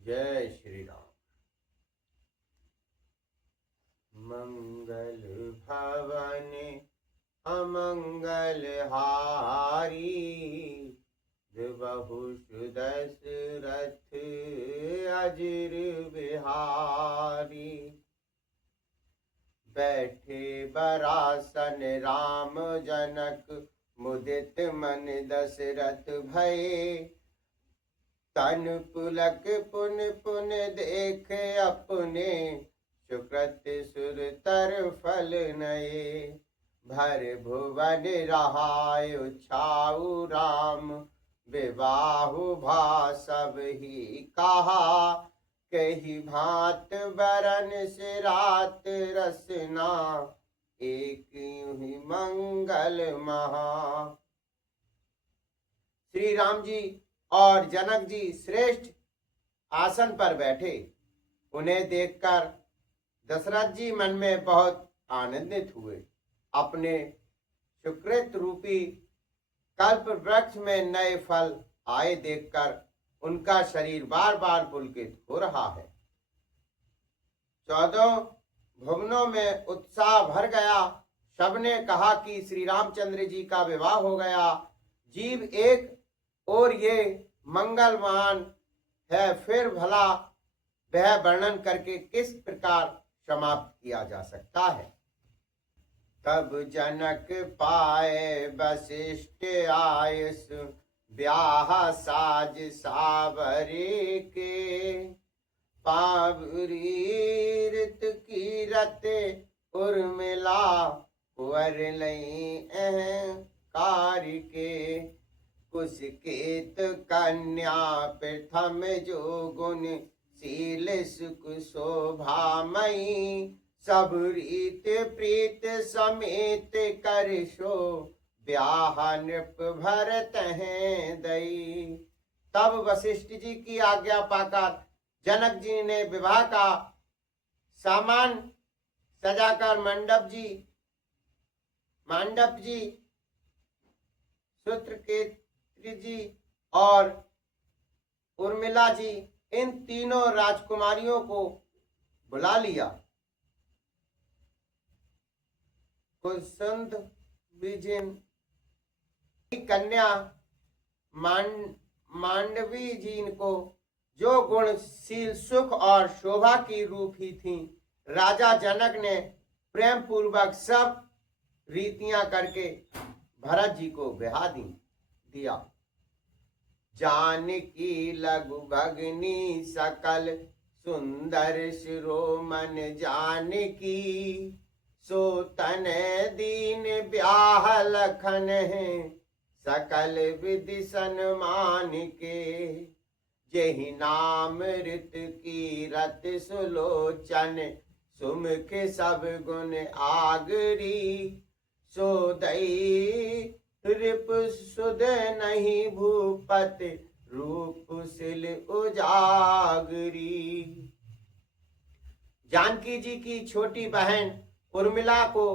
जय श्री राम। मंगल भवन अमंगल हारी, बहु सुदशरथ अजिर बिहारी। बैठे बरासन राम जनक, मुदित मन दशरथ भये। तन पुलक पुन पुन देख अपने, सुकृत सुरतर फल नये। भर भुवन रहायु छाऊ राम, विवाहु भा सब ही कहा। कही भांत बरन से रात रसना, एक यूं ही मंगल महा। श्री राम जी और जनक जी श्रेष्ठ आसन पर बैठे। उन्हें देखकर दशरथ जी मन में बहुत आनंदित हुए। अपने सुकृत रूपी कल्प वृक्ष में नए फल आए देखकर उनका शरीर बार बार पुलकित हो रहा है। 14 भुवनों में उत्साह भर गया। सबने कहा कि श्री रामचंद्र जी का विवाह हो गया। जीव एक और ये मंगलमान है, फिर भला वह वर्णन करके किस प्रकार समाप्त किया जा सकता है। तब जनक पाए वशिष्ठ आयस, ब्याह साज सावरे के। पावरी ऋत की रत उर्मिला, कुंवर लई अहंकार के। कुसकेत कन्या प्रथम जो गुण, शील सुख शोभामयी। सब रीत प्रीत समेत कर शो, ब्याह नृप भरत हैं दई। तब वशिष्ठ जी की आज्ञा पाकर जनक जी ने विवाह का सामान सजाकर मंडप जी सूत्रकेतु जी और उर्मिला जी, इन तीनों राजकुमारियों को बुला लिया। कुसुंद बीजिन कन्या मांडवी जी को, जो गुणशील सुख और शोभा की रूप ही थी, राजा जनक ने प्रेम पूर्वक सब रीतियां करके भरत जी को ब्याह दिया। जानकी लघु भगनी सकल, सुंदर शिरोमन जानकी। सो तन दीन ब्याह लखन है, सकल विधि सन्मान के। जेहि नाम ऋत की रत सुलोचन, सुमुख सब गुण आगरी। सो दई रिप सुध नहीं भूपत, रूप सिल उजागरी। जानकी जी की छोटी बहन उर्मिला को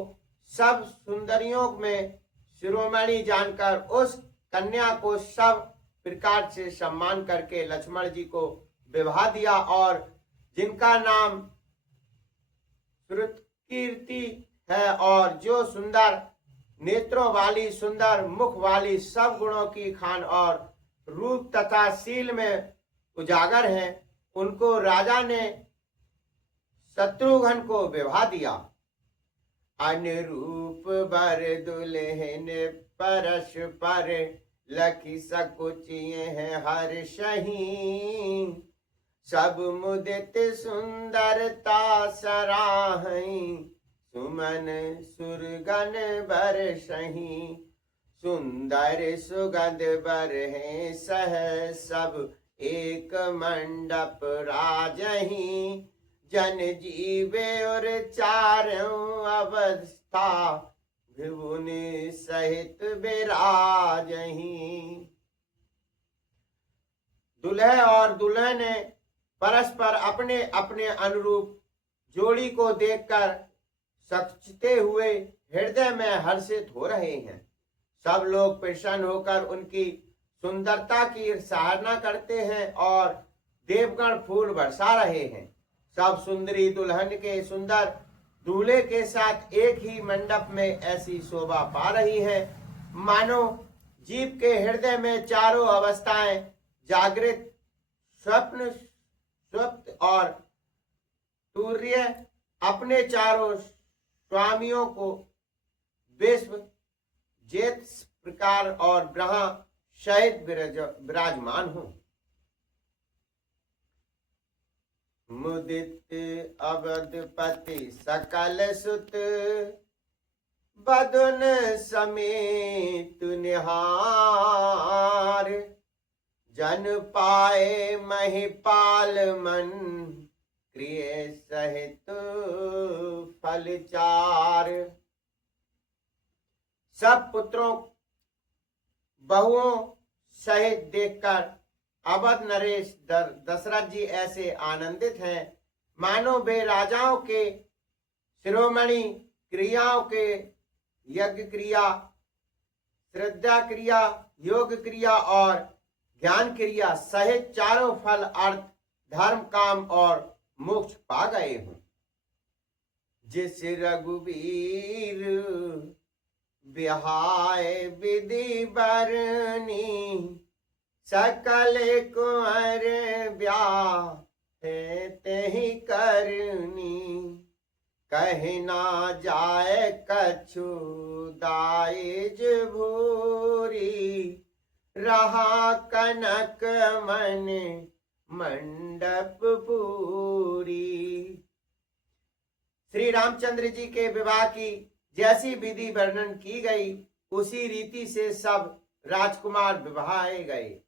सब सुंदरियों में शिरोमणि जानकर उस कन्या को सब प्रकार से सम्मान करके लक्ष्मण जी को विवाह दिया, और जिनका नाम श्रुतकीर्ति है, और जो सुंदर नेत्रों वाली, सुंदर मुख वाली, सब गुणों की खान और रूप तथा शील में उजागर है, उनको राजा ने शत्रुघ्न को विवाह दिया। अनुरूप बर दुल्हन परश पर, लखी सकुचिए हैं हर्षहि। सब मुदित सुंदरता सराहई, सुमन सुरगन बरसहि। सुंदर सुगंध बरहे सह, सब एक मंडप राजहि। जन जीवे और चारों अवस्था, विभुन सहित विराजहि। दुल्हे और दुल्हन ने परस्पर अपने अपने अनुरूप जोड़ी को देखकर सचते हुए हृदय में हर्षित हो रहे हैं। सब लोग प्रसन्न होकर उनकी सुंदरता की सराहना करते हैं और देवगण फूल बरसा रहे हैं। सब सुंदरी दुल्हन के सुंदर दूल्हे के साथ एक ही मंडप में ऐसी शोभा पा रही है मानो जीव के हृदय में चारों अवस्थाएं जागृत, स्वप्न, स्वप्त और तूर्य अपने चारों स्वामियों को विश्व जेत प्रकार और ग्रह सहित विराजमान हो। मुदित अवधपति सकल सुत बदन समेत निहार, जन पाए महिपाल मन क्रिय सहित फल चार। सब पुत्रों बहुओं सहित देखकर अवध नरेश दशरथ जी ऐसे आनंदित हैं मानो वे राजाओं के शिरोमणि क्रियाओं के यज्ञ क्रिया, श्रद्धा क्रिया, योग क्रिया और ज्ञान क्रिया सहित चारों फल अर्थ, धर्म, काम और मोक्ष पा गए हों। जिस रघुवीर बिहाय विधि बरनी, सकल कुंवर ब्याह तेहि करनी। कहि ना जाए कछु दाइज भूरी, रहा कनक मन मंडप पूरी। श्री रामचंद्र जी के विवाह की जैसी विधि वर्णन की गई उसी रीति से सब राजकुमार विवाहे गए।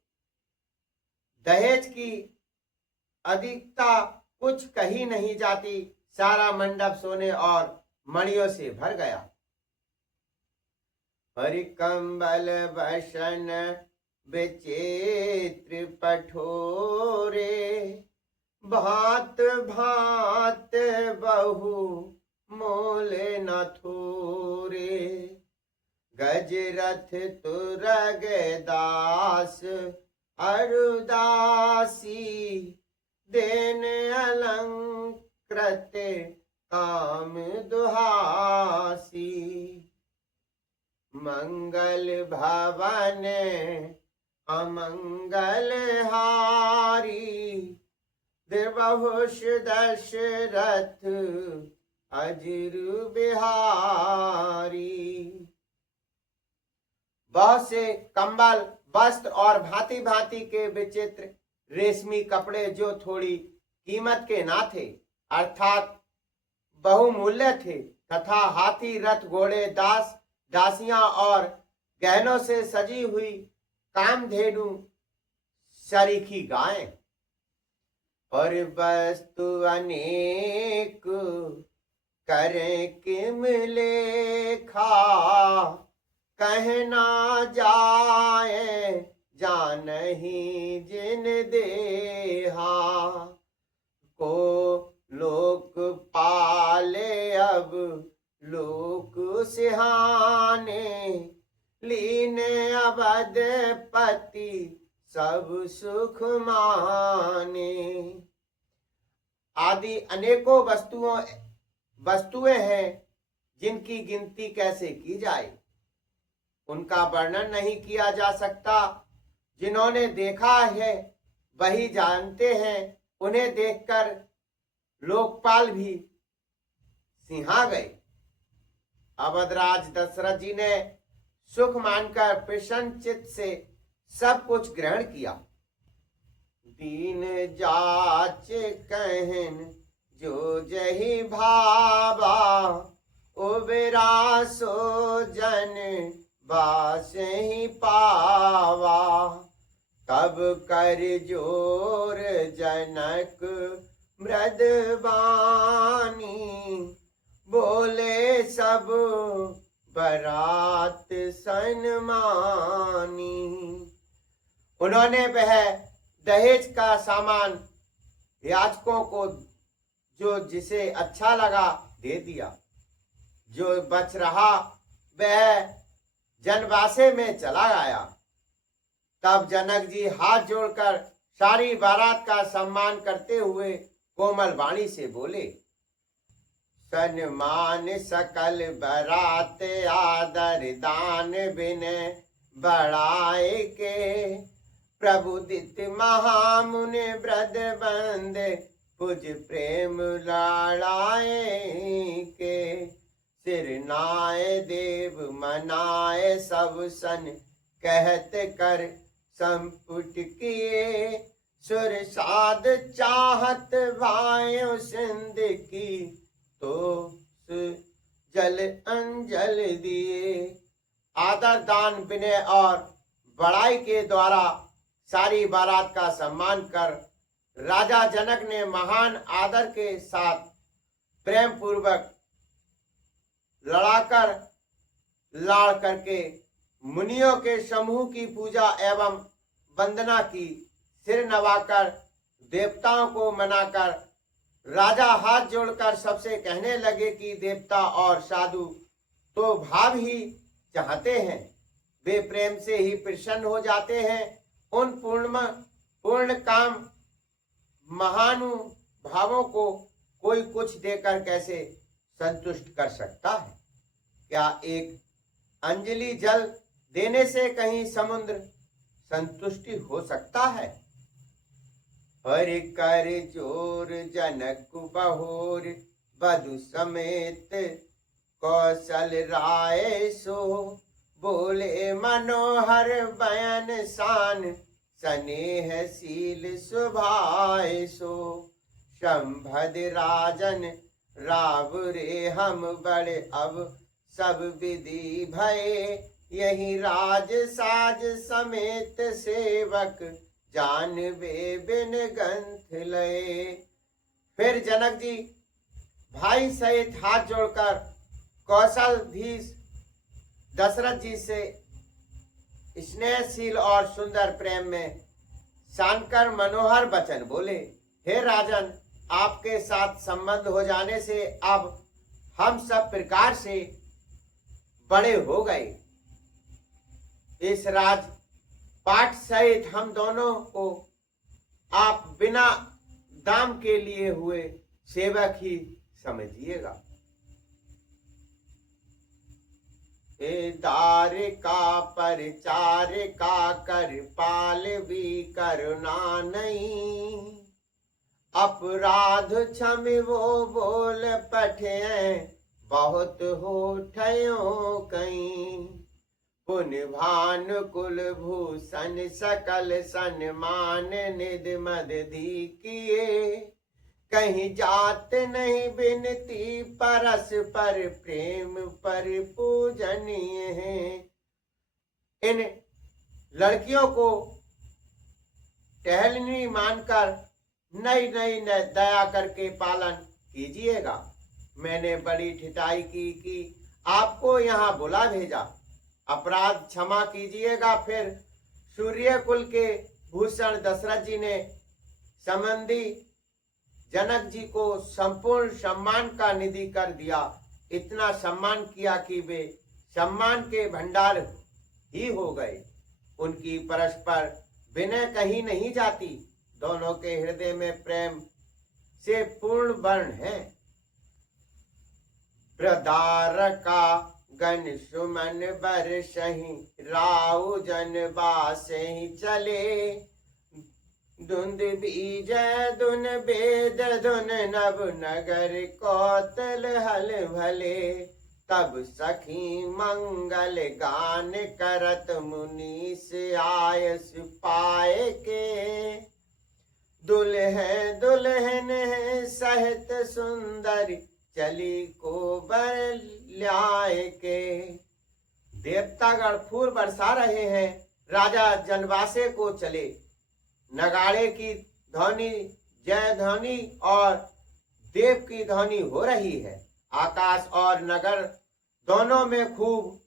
दहेज की अधिकता कुछ कही नहीं जाती। सारा मंडप सोने और मणियों से भर गया। हरि कंबल वसन विचित्र पठोरे, भात भात बहु मोल न थोरे। गजरथ तुरग दास अरुदासी, देन अलंकृत काम दुहासी। मंगल भवन अमंगल हारी, दिर्बहुष दशरथ अजर बिहारी। बहुत से कंबल, वस्त्र और भांति भांति के विचित्र रेशमी कपड़े जो थोड़ी कीमत के ना थे अर्थात बहुमूल्य थे, तथा हाथी, रथ, घोड़े, दास दासियां और गहनों से सजी हुई कामधेनु सरीखी गायें और वस्तु अनेक करें किम लेखा। कहना जाए जानहि जिन देहा, को लोक पाले अब लोक सिहाने। लीने अवध पति सब सुख माने। आदि अनेकों वस्तुएं हैं जिनकी गिनती कैसे की जाए, उनका वर्णन नहीं किया जा सकता। जिन्होंने देखा है वही जानते हैं। उन्हें देखकर लोकपाल भी सिंहा गए। अवधराज दशरथ जी ने सुख मानकर प्रसन्न चित्त से सब कुछ ग्रहण किया। दीन जाच कहन जो जही भावा, उबरा सो जन बास ही पावा। तब कर जोर जनक मृदबानी, बोले सब बरात सन्मानी। उन्होंने वह दहेज का सामान याचकों को जो जिसे अच्छा लगा दे दिया। जो बच रहा वह जनवासे में चला गया। तब जनक जी हाथ जोड़कर सारी बारात का सम्मान करते हुए कोमल वाणी से बोले, सन्मान सकल बारात आदर दान बिन बढ़ाए के, प्रबुदित महामुनि ब्रद बंद पुज प्रेम लाड़ाए के, सिर नाय देव मनाए सब सन कहत कर संपुट किए, सुर साध चाहत वायु सिंध की तो जल अंजल दिए। आदर दान विनय और बड़ाई के द्वारा सारी बारात का सम्मान कर राजा जनक ने महान आदर के साथ प्रेम पूर्वक लड़ाकर लाड़ करके मुनियों के समूह की पूजा एवं वंदना की। सिर नवाकर देवताओं को मनाकर राजा हाथ जोड़कर सबसे कहने लगे कि देवता और साधु तो भाव ही चाहते हैं, वे प्रेम से ही प्रसन्न हो जाते हैं। उन पूर्ण काम महानुभावों को कोई कुछ देकर कैसे संतुष्ट कर सकता है? क्या एक अंजलि जल देने से कहीं समुद्र संतुष्टि हो सकता है? हरि कर जोर जनक बहोर बधु समेत कौशल राय सो, बोले मनोहर बयन शान स्नेहशील सुभाय सो, संभद राजन रावरे हम बड़े अब सब विधि भये, यही राज साज समेत सेवक जानवे बिन गंथ लये। फिर जनक जी भाई सहित हाथ जोड़कर कौशलधीश दशरथ जी से स्नेहशील और सुंदर प्रेम में शानकर मनोहर वचन बोले, हे राजन, आपके साथ संबंध हो जाने से अब हम सब प्रकार से बड़े हो गए। इस राज पाठ सहित हम दोनों को आप बिना दाम के लिए हुए सेवक ही समझिएगा। दार का परचार का कर पाल भी करुणा नहीं, अपराध क्षम वो बोल पठे बहुत हो ठयो कहीं, पुन भान कुल भूषण सकल सन्मान निध मद दी किए, कहीं जात नहीं बिनती परस पर प्रेम पर पूजनीय है। इन लड़कियों को टहलनी मानकर नई नई दया करके पालन कीजिएगा। मैंने बड़ी ठिठाई की कि आपको यहाँ बुला भेजा, अपराध क्षमा कीजिएगा। फिर सूर्य कुल के भूषण दशरथ जी ने संबंधी जनक जी को संपूर्ण सम्मान का निधि कर दिया। इतना सम्मान किया कि वे सम्मान के भंडार ही हो गए। उनकी परस्पर विनय कहीं नहीं जाती। दोनों के हृदय में प्रेम से पूर्ण वर्ण है। प्रदार का गण सुमन बर सही, राउ जन बासे ही चले, धुंध बीज धुन वेद धुन नभ नगर कौतल हल भले, तब सखी मंगल गान करत मुनीस आयस पाए के, दुल्हन दुल्हन सहित सुंदर चली को बर ल्याए के। देवतागण फूल बरसा रहे हैं। राजा जनवासे को चले। नगाड़े की ध्वनि, जय ध्वनि और देव की ध्वनि हो रही है। आकाश और नगर दोनों में खूब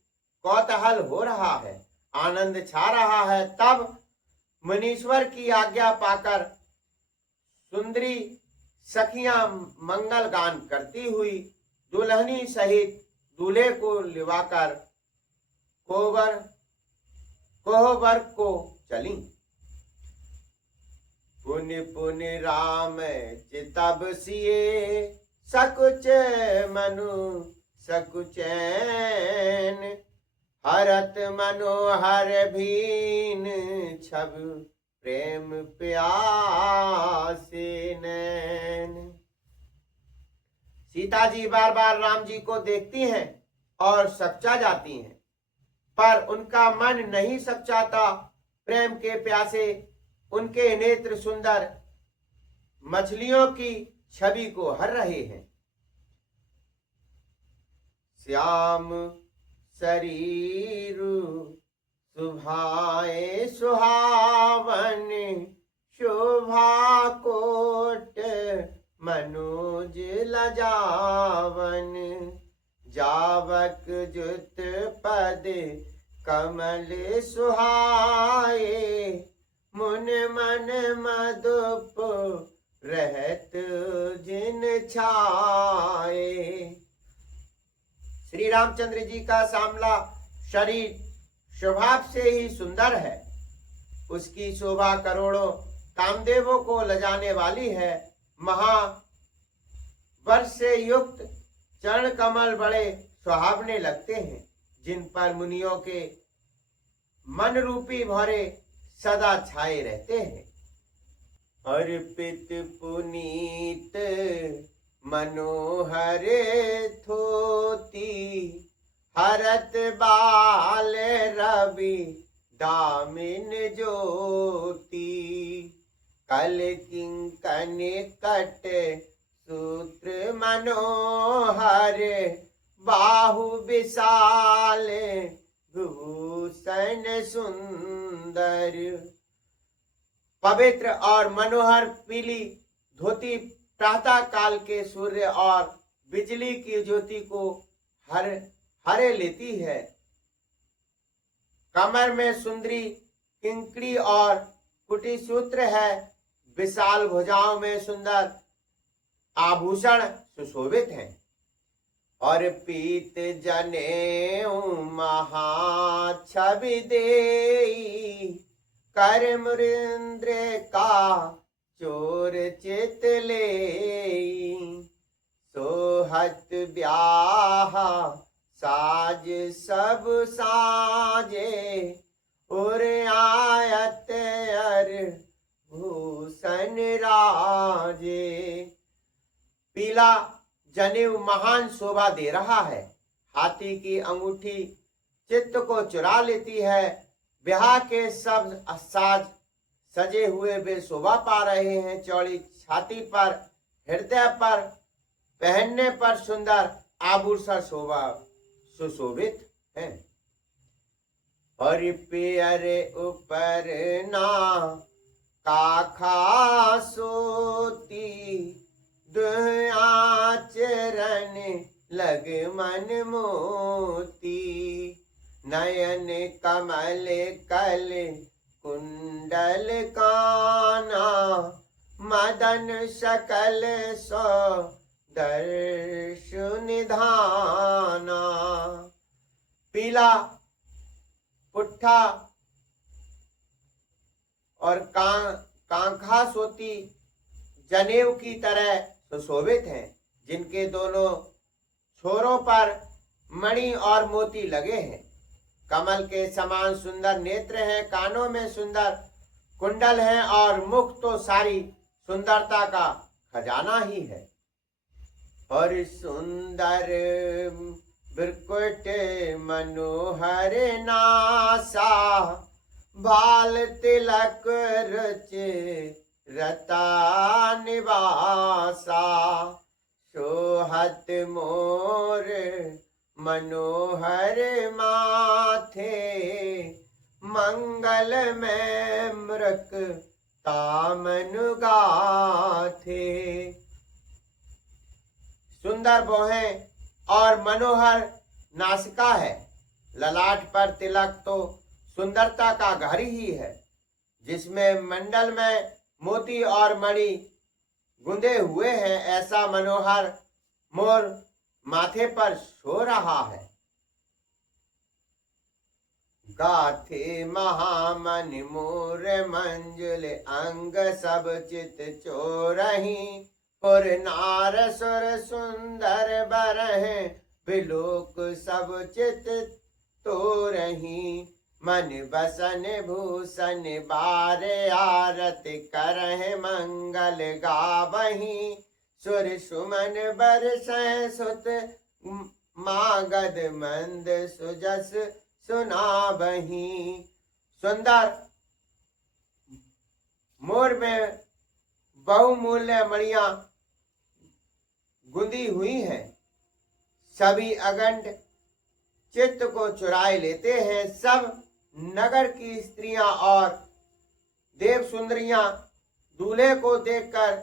कौतूहल हो रहा है, आनंद छा रहा है। तब मुनीश्वर की आज्ञा पाकर सुंदरी सखियां मंगल गान करती हुई दुल्हनी सहित दूल्हे को लिवाकर कोहबर को चली। पुनि पुनि राम चितब सिए, सकुच मनु सकुचैन, हरत मनोहर भीन छब प्रेम प्यासे नैन। सीता जी बार बार राम जी को देखती हैं और सच्चा जाती हैं, पर उनका मन नहीं सच्चाता। प्रेम के प्यासे उनके नेत्र सुंदर मछलियों की छवि को हर रहे हैं। श्याम शरीर सुभाए सुहावन, शोभा कोट मनोज लजावन, जावक जुत पद कमल सुहाए, मुन मन मधुप रहत जिन छाए। श्री रामचंद्र जी का श्यामला शरीर स्वभाव से ही सुंदर है। उसकी शोभा करोड़ों कामदेवों को लजाने वाली है। महावर्ष से युक्त चरण कमल बड़े सुहावने लगते हैं, जिन पर मुनियों के मन रूपी भौरे सदा छाए रहते हैं। अर्पित पुनीत मनोहर थोती, हरत बाल रवि दामिन ज्योति, कल किंकन कट सूत्र मनोहर, बाहु विशाल भूषण सुंदर। पवित्र और मनोहर पीली धोती प्रातः काल के सूर्य और बिजली की ज्योति को हरे लेती है। कमर में सुंदरी किंकड़ी और कुटी सूत्र है। विशाल भुजाओं में सुंदर आभूषण सुशोभित हैं। और पीत जनेऊ महाछवि देई, कर मुरिंद्र का चोर चित लेई, सोहत ब्याह साज सब साजे, और आयत अर भूषण राजे। पीला जनेऊ महान शोभा दे रहा है। हाथी की अंगूठी चित्त को चुरा लेती है। ब्याह के सब साज सजे हुए वे शोभा पा रहे हैं। चौड़ी छाती पर, हृदय पर पहनने पर सुंदर आभूषण शोभा सुशोभित है। और पेयर ऊपर ना काखा सोती, दुआचरण लग मन मोती, नयन कमल कल कुंडल काना, मदन सकल सो दर्श निधाना। पीला पुट्ठा और कांखा सोती जनेऊ की तरह सुशोभित हैं, जिनके दोनों छोरों पर मणि और मोती लगे हैं। कमल के समान सुंदर नेत्र हैं, कानों में सुंदर कुंडल हैं और मुख तो सारी सुंदरता का खजाना ही है। और सुंदर बिरकुट मनोहर नासा, बाल तिलक रुच रता निवासा, सोहत मोर मनोहर माथे, मंगल में मृक तामन गाथे। सुंदर भौहें और मनोहर नासिका है। ललाट पर तिलक तो सुंदरता का घर ही है, जिसमें मंडल में मोती और मणि गुंदे हुए हैं। ऐसा मनोहर मोर माथे पर सो रहा है। गाथे महामन मोर मंजुल अंग सब चित चोरही पुर नार सुर सुंदर बरह बिलोक सब चित तोरही मन बसन भूषण बार आरत करह मंगल गावही सुर सुमन बरसह सुत मागध मंद सुजस सुनावही। सुंदर मोर में बहुमूल्य मणियां गुंदी हुई हैं, सभी अगंड चित्त को चुराए लेते हैं। सब नगर की स्त्रियां और देव सुंदरियां दूल्हे को देखकर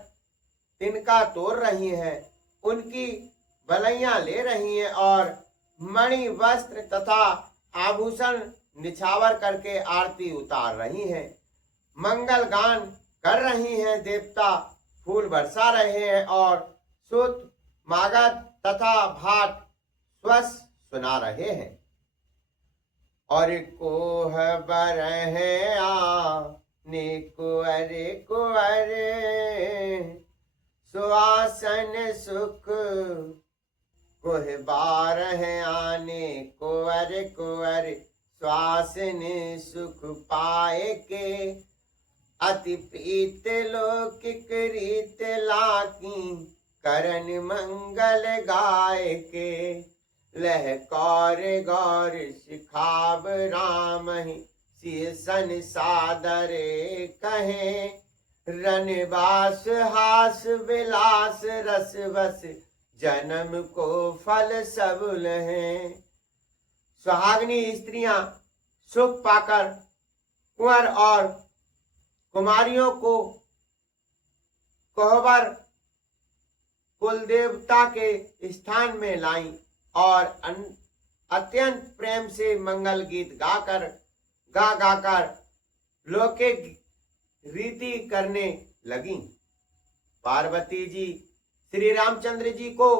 तिनका तोड़ रही हैं, उनकी बलैया ले रही हैं और मणि वस्त्र तथा आभूषण निछावर करके आरती उतार रही हैं, मंगल गान कर रही हैं, देवता फूल बरसा रहे हैं और सुत मागध तथा भाट स्वस सुना रहे हैं। और कोह बरहे आने कुंवर कुंवर सुआसन सुख कोह बार है आने कुंवर कुंवर श्वासन सुख पाए के अति प्रीत लौकिक रीत लाकी करण मंगल गाय के लहकार गौर शिखाब राम शीसन सादरे कहे रनवास हास विलास रस बस जन्म को फल सब लहे। सुहागनी स्त्रियां सुख पाकर कुंवर और कुमारियों को कोहबर कुल देवता के स्थान में लाई और अत्यंत प्रेम से मंगल गीत गाकर लौकिक रीति करने लगी। पार्वती जी श्री रामचंद्र जी को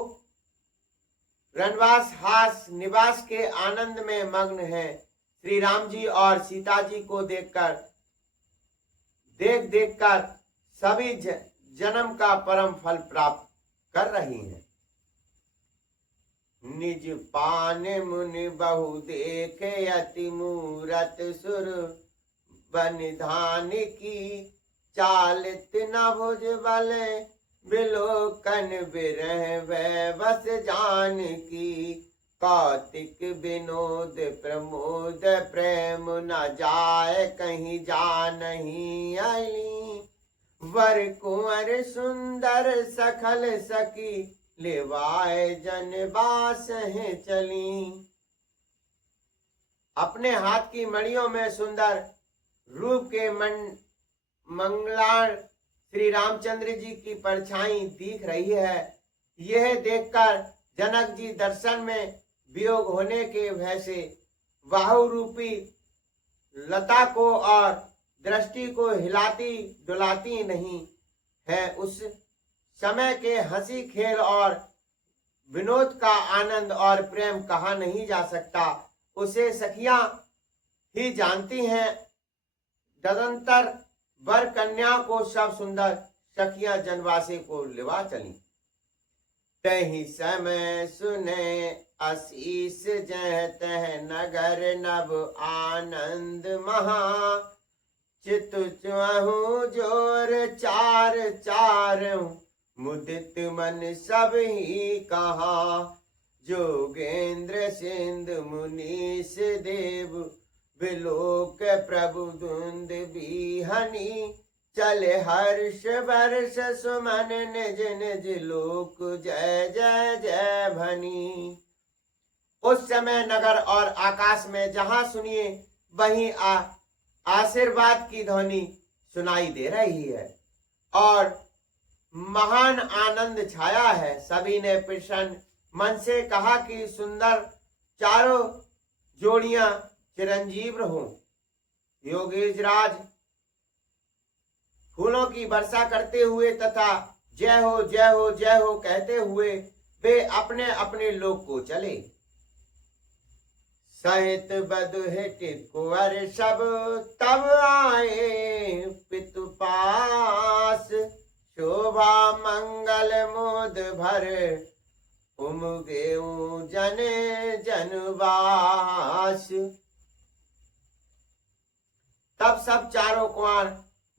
रनवास हास निवास के आनंद में मग्न है। श्री राम जी और सीता जी को देख कर सभी जन्म का परम फल प्राप्त कर रही हैं। निज पान मुनि बहु देखे अति मूरत सुर बनिधान की चालित न भुज बल बिलोकन बिरह वै बस जान की कौतिक विनोद प्रमोद प्रेम न जाय कहीं जा नहीं आईली वर कुंवर सुंदर सखल सकी लेवाए जनवास है चली। अपने हाथ की मणियों में सुंदर रूप के मंगलार श्री रामचंद्र जी की परछाई दिख रही है। यह देखकर जनक जी दर्शन में वियोग होने के भय से बाहु रूपी लता को और दृष्टि को हिलाती डुलाती नहीं है। उस समय के हंसी खेल और विनोद का आनंद और प्रेम कहा नहीं जा सकता, उसे सखियां ही जानती हैं। तदंतर वर कन्या को सब सुंदर सखियां जनवासे को लिवा चली। तही समय सुने आशीष जह तह नगर नभ आनंद महा चित चुहु जोर चार चार मुदित मन सब ही कहा जोगेंद्र सिंध मुनीष देव बिलोक प्रभु धुंद बिहनी चले हर्ष वर्ष सुमन निज निज लोक जय जय जय भनी। उस समय नगर और आकाश में जहां सुनिए वहीं आशीर्वाद की ध्वनि सुनाई दे रही है और महान आनंद छाया है। सभी ने प्रसन्न मन से कहा कि सुंदर चारों जोड़ियां चिरंजीव हो। योगेश राज फूलों की वर्षा करते हुए तथा जय हो जय हो जय हो कहते हुए वे अपने अपने लोक को चले। सहित बदुहित कुंवर सब तब आए पितु पास। शोभा मंगल मोद भर उमगेऊ जन जनवास। तब सब चारों कुंवर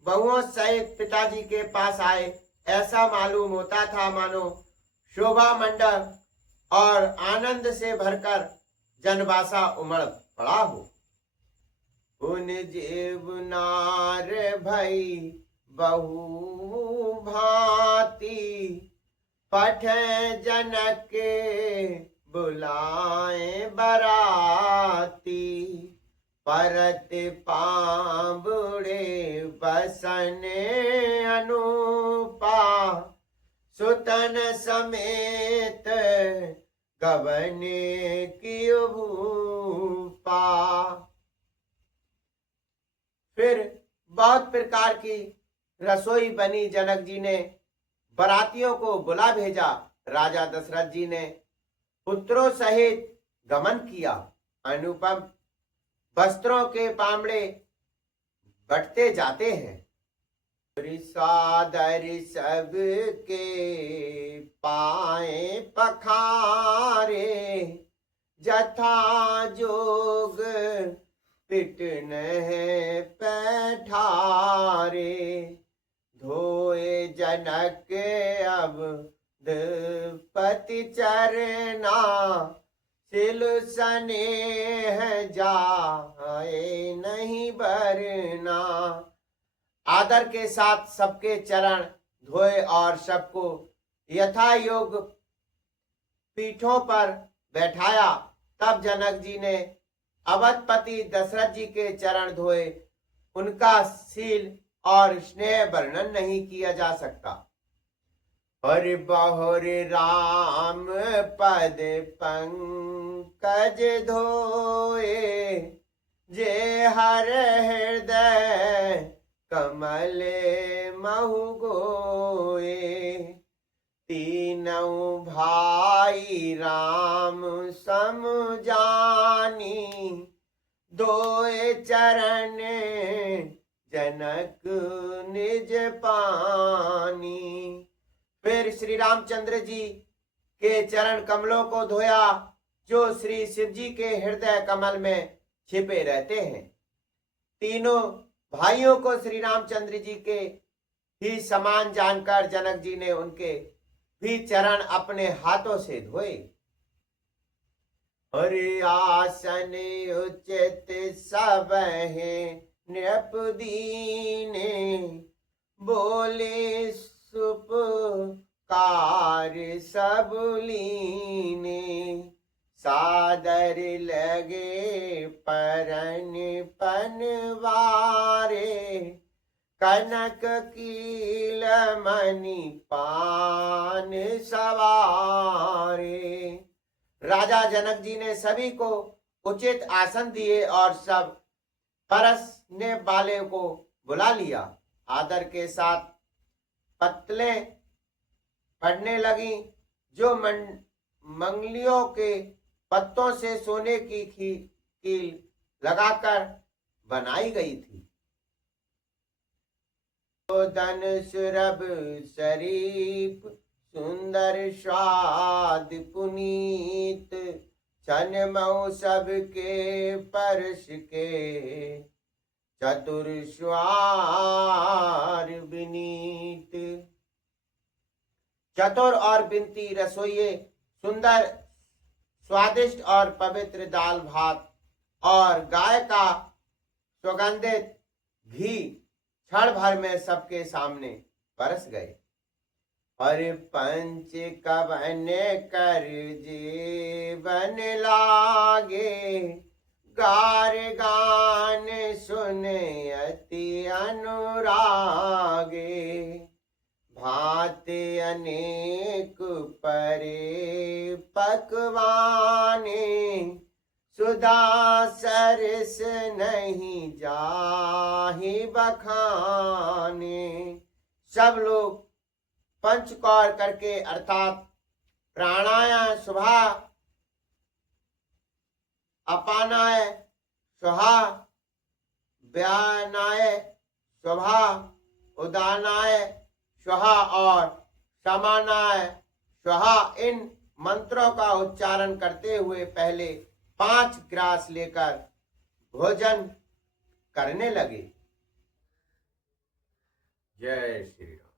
बहुओं सहित पिताजी के पास आए। ऐसा मालूम होता था मानो शोभा मंडल और आनंद से भरकर जनवासा उमड़ पड़ा हो। उन जीव नार भई बहु भांति पठे जनक के बुलाए बराती। परत पांबुड़े बसन अनुपा सुतन समेत गवन की भूपा। फिर बहुत प्रकार की रसोई बनी। जनक जी ने बरातियों को बुला भेजा। राजा दशरथ जी ने पुत्रों सहित गमन किया। अनुपम वस्त्रों के पामड़े बटते जाते हैं। सादर सबके पाए पखारे जथा जोग पिटन है पैठारे। धोए जनक अब पति चरना सिल स्नेह जाए नहीं बरना। आदर के साथ सबके चरण धोए और सबको यथा योग पीठों पर बैठाया। तब जनक जी ने अवधपति दशरथ जी के चरण धोए। उनका शील और स्नेह वर्णन नहीं किया जा सकता। हरि बहुर राम पद पंकज धोए जे हर हृदय कमल महु गोए। तीनों भाई राम सम जानी दोए चरण जनक निज पानी। फिर श्री रामचंद्र जी के चरण कमलों को धोया जो श्री शिव जी के हृदय कमल में छिपे रहते हैं। तीनों भाइयों को श्री रामचंद्र जी के ही समान जानकर जनक जी ने उनके भी चरण अपने हाथों से धोए। हरि आसन उचित सब है नृप दीने बोले सुपकार सब लीने। सादर लगे परन पनवारे कनक कील मणि पान सवारे। राजा जनक जी ने सभी को उचित आसन दिए और सब परसने वाले को बुला लिया। आदर के साथ पत्तलें पड़ने लगी जो मंगलियों के पत्तों से सोने की कील लगाकर बनाई गई थी। धन सुरभ शरीफ सुंदर स्वाद पुनीत छन मऊ सबके परस के चतुर स्वार विनीत। चतुर और बिनती रसोइये सुंदर स्वादिष्ट और पवित्र दाल भात और गाय का सुगंधित घी क्षण भर में सबके सामने परस गए। और पंच कवन कर जीवन लागे गार गान सुने अति अनुरागे। भांति अनेक परे पकवाने सुधा सरस नहीं जाहि बखाने। सब लोग पंचकौर करके अर्थात प्राणायाम सुबह अपानाय स्वाहा, व्यानाय स्वाहा, उदानाय स्वाहा और समानाय स्वाहा, इन मंत्रों का उच्चारण करते हुए पहले 5 ग्रास लेकर भोजन करने लगे। जय श्री राम।